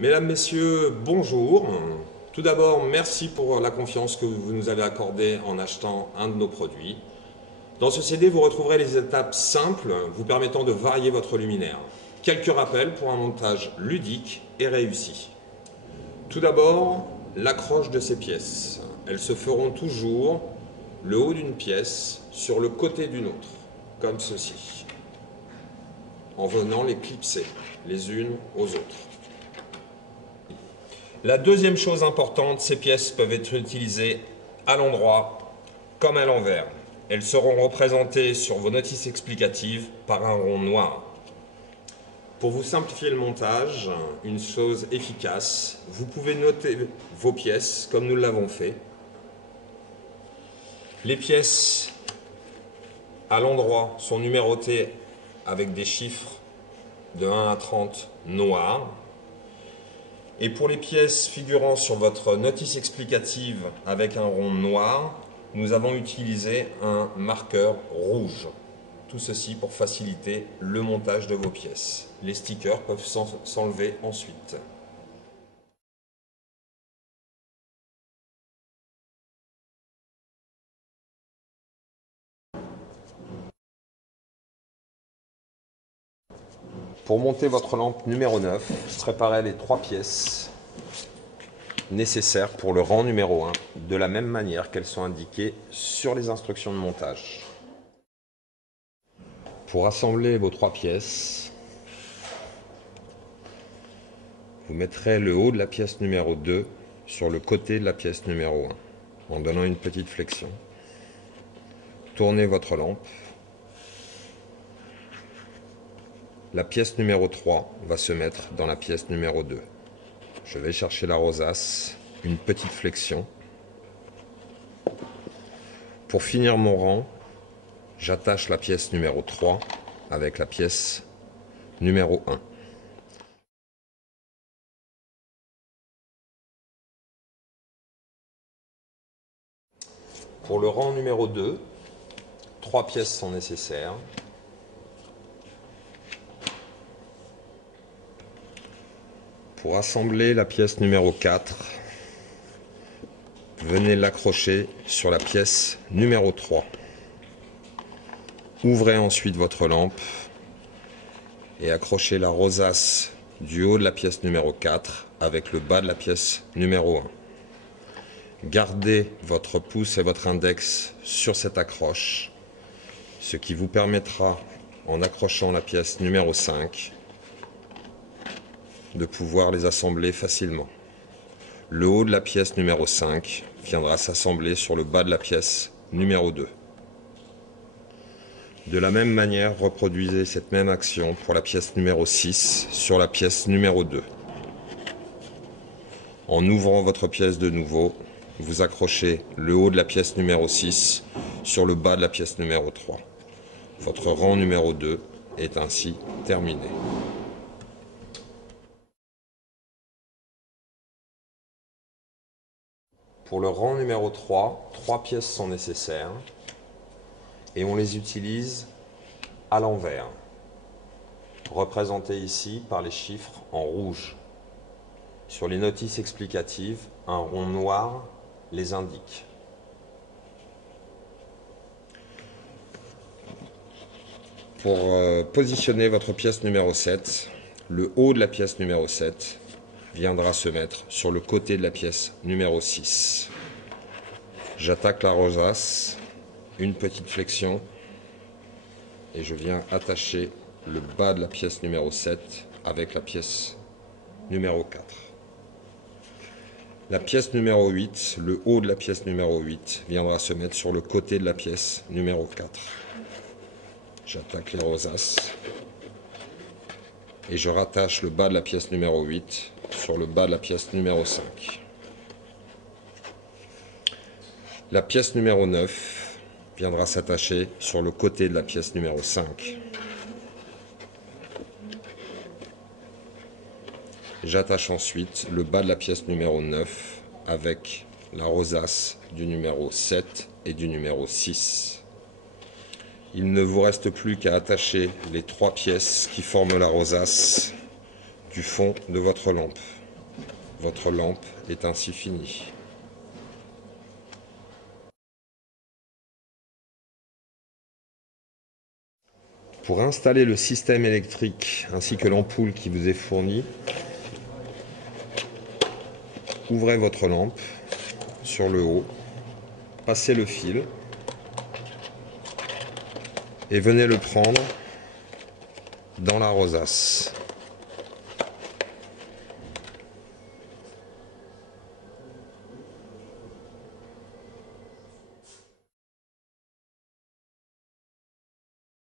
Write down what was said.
Mesdames, Messieurs, bonjour. Tout d'abord, merci pour la confiance que vous nous avez accordée en achetant un de nos produits. Dans ce CD, vous retrouverez les étapes simples vous permettant de varier votre luminaire. Quelques rappels pour un montage ludique et réussi. Tout d'abord, l'accroche de ces pièces. Elles se feront toujours le haut d'une pièce sur le côté d'une autre, comme ceci, en venant les clipser les unes aux autres. La deuxième chose importante, ces pièces peuvent être utilisées à l'endroit comme à l'envers. Elles seront représentées sur vos notices explicatives par un rond noir. Pour vous simplifier le montage, une chose efficace, vous pouvez noter vos pièces comme nous l'avons fait. Les pièces à l'endroit sont numérotées avec des chiffres de 1 à 30 noirs. Et pour les pièces figurant sur votre notice explicative avec un rond noir, nous avons utilisé un marqueur rouge. Tout ceci pour faciliter le montage de vos pièces. Les stickers peuvent s'enlever ensuite. Pour monter votre lampe numéro 9, préparez les 3 pièces nécessaires pour le rang numéro 1, de la même manière qu'elles sont indiquées sur les instructions de montage. Pour assembler vos 3 pièces, vous mettrez le haut de la pièce numéro 2 sur le côté de la pièce numéro 1, en donnant une petite flexion. Tournez votre lampe. La pièce numéro 3 va se mettre dans la pièce numéro 2. Je vais chercher la rosace, une petite flexion. Pour finir mon rang, j'attache la pièce numéro 3 avec la pièce numéro 1. Pour le rang numéro 2, 3 pièces sont nécessaires. Pour assembler la pièce numéro 4, venez l'accrocher sur la pièce numéro 3. Ouvrez ensuite votre lampe et accrochez la rosace du haut de la pièce numéro 4 avec le bas de la pièce numéro 1. Gardez votre pouce et votre index sur cette accroche, ce qui vous permettra, en accrochant la pièce numéro 5, de pouvoir les assembler facilement. Le haut de la pièce numéro 5 viendra s'assembler sur le bas de la pièce numéro 2. De la même manière, reproduisez cette même action pour la pièce numéro 6 sur la pièce numéro 2. En ouvrant votre pièce de nouveau, vous accrochez le haut de la pièce numéro 6 sur le bas de la pièce numéro 3. Votre rang numéro 2 est ainsi terminé. Pour le rang numéro 3, 3 pièces sont nécessaires et on les utilise à l'envers, représentées ici par les chiffres en rouge. Sur les notices explicatives, un rond noir les indique. Pour positionner votre pièce numéro 7, le haut de la pièce numéro 7 viendra se mettre sur le côté de la pièce numéro 6. J'attaque la rosace, une petite flexion, et je viens attacher le bas de la pièce numéro 7 avec la pièce numéro 4. La pièce numéro 8, le haut de la pièce numéro 8, viendra se mettre sur le côté de la pièce numéro 4. J'attaque les rosaces et je rattache le bas de la pièce numéro 8 sur le bas de la pièce numéro 5. La pièce numéro 9 viendra s'attacher sur le côté de la pièce numéro 5. J'attache ensuite le bas de la pièce numéro 9 avec la rosace du numéro 7 et du numéro 6. Il ne vous reste plus qu'à attacher les 3 pièces qui forment la rosace du fond de votre lampe. Votre lampe est ainsi finie. Pour installer le système électrique ainsi que l'ampoule qui vous est fournie, ouvrez votre lampe sur le haut, passez le fil et venez le prendre dans la rosace.